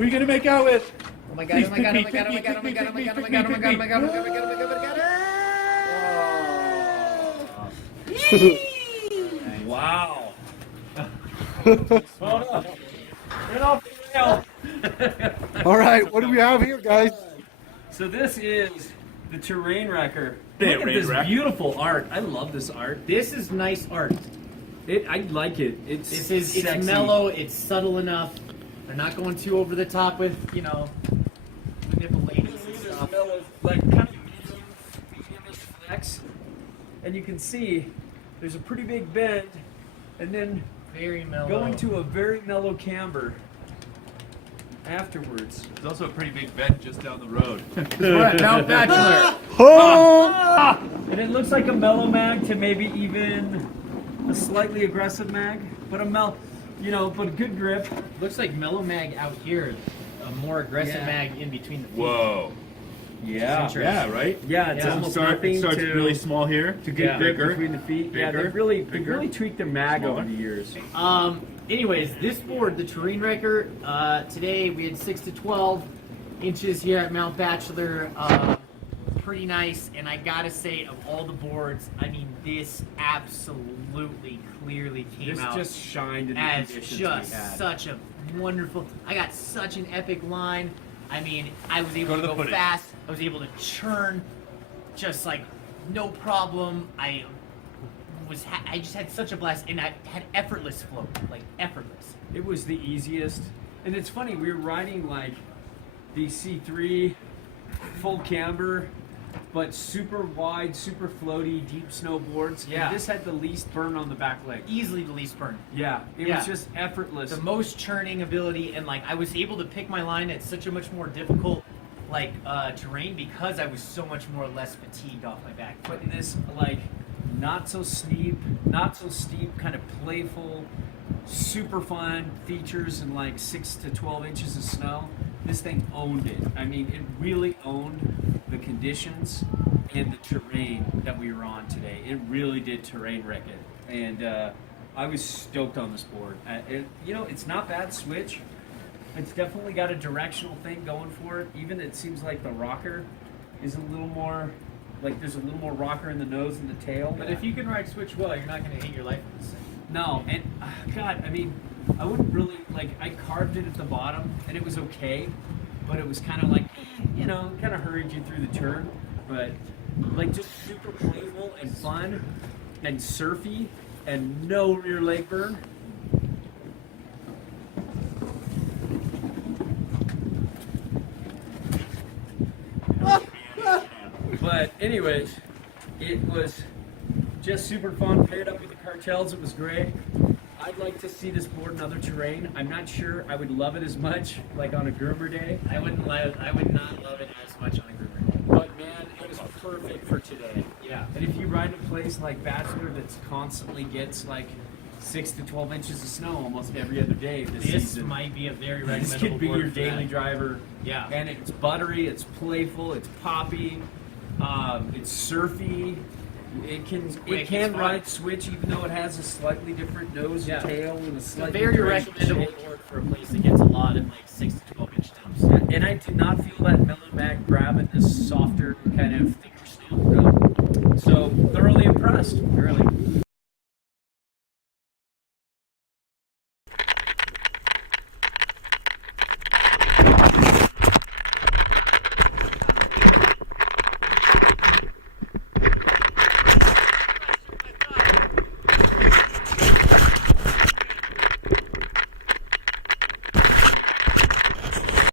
Who are you gonna make out with? Oh my god, oh my god, oh my god, oh my god, oh my god, oh my god, oh my god, oh my god, oh my god, oh my god, oh my god, oh my god, oh my god. Wow. Hold on. Get off the rail. All right, what do we have here, guys? So this is the terrain wrecker. Terrain Look at this wreck. beautiful art. I love this art. This is nice art. I like it. It's It's sexy. mellow, it's subtle enough. They're not going too over the top with, you know, manipulating and stuff. Like kind of medium-ish flex, and you can see there's a pretty big bend, and then Very mellow. going to a very mellow camber afterwards. There's also a pretty big bend just down the road. We're at Mount Bachelor. And it looks like a mellow mag to maybe even a slightly aggressive mag, but but a good grip. Looks like mellow mag out here. A more aggressive Yeah. mag in between the feet. Whoa. Yeah. Interesting. Yeah, right? Yeah, it's Yeah. almost It nothing starts to really small here. to good Yeah. grip Bigger. between the feet. Yeah, Bigger. they've really Bigger. tweaked the mag Smaller. over the years. Anyways, this board, the terrain wrecker, today we had 6 to 12 inches here at Mount Bachelor. Pretty nice, and I gotta say, of all the boards, I mean, this absolutely clearly came This out just shined in the as conditions just we had. such a wonderful. I got such an epic line. I mean, I was able Go to to the go footage. fast. I was able to churn, just like no problem. I just had such a blast, and I had effortless flow, like effortless. It was the easiest, and it's funny. We were riding like the C3 full camber, but super wide, super floaty, deep snowboards. Yeah. And this had the least burn on the back leg. Easily the least burn. Yeah, it Yeah. was just effortless. The most churning ability, and like I was able to pick my line at such a much more difficult terrain because I was so much more or less fatigued off my back. Putting this like not so steep, kind of playful, super fun features and like 6 to 12 inches of snow. This thing owned it. I mean, it really owned the conditions and the terrain that we were on today. It really did terrain wreck it, and I was stoked on this board. It's not bad switch. It's definitely got a directional thing going for it. Even it seems like the rocker is a little more, like there's a little more rocker in the nose and the tail. But if you can ride switch well, you're not going to hate your life with this thing. No, and God, I mean, I wouldn't really, I carved it at the bottom, and it was okay, but it was kind of like, kind of hurried you through the turn, but like just super playful and fun and surfy and no rear leg burn. But anyways, it was just super fun. Paired up with the cartels, it was great. I'd like to see this board in other terrain. I'm not sure I would love it as much, like on a groomer day. I would not love it as much on a groomer day. But man, it was perfect for today. Yeah. And if you ride a place like Bachelor that's constantly gets like 6 to 12 inches of snow almost every other day this This season, might be a very this recommendable could be board your for daily that. driver. Yeah. And it's buttery, it's playful, it's poppy, it's surfy. It quick, can it's fun. ride switch even though it has a slightly different nose Yeah. and tail and a It's a slightly very different recommendable shape. board for a place that gets a lot of like 6 to 12 inch dumps. And I did not feel that mellow mag grabbing this softer kind of thicker snow. So thoroughly impressed. Really.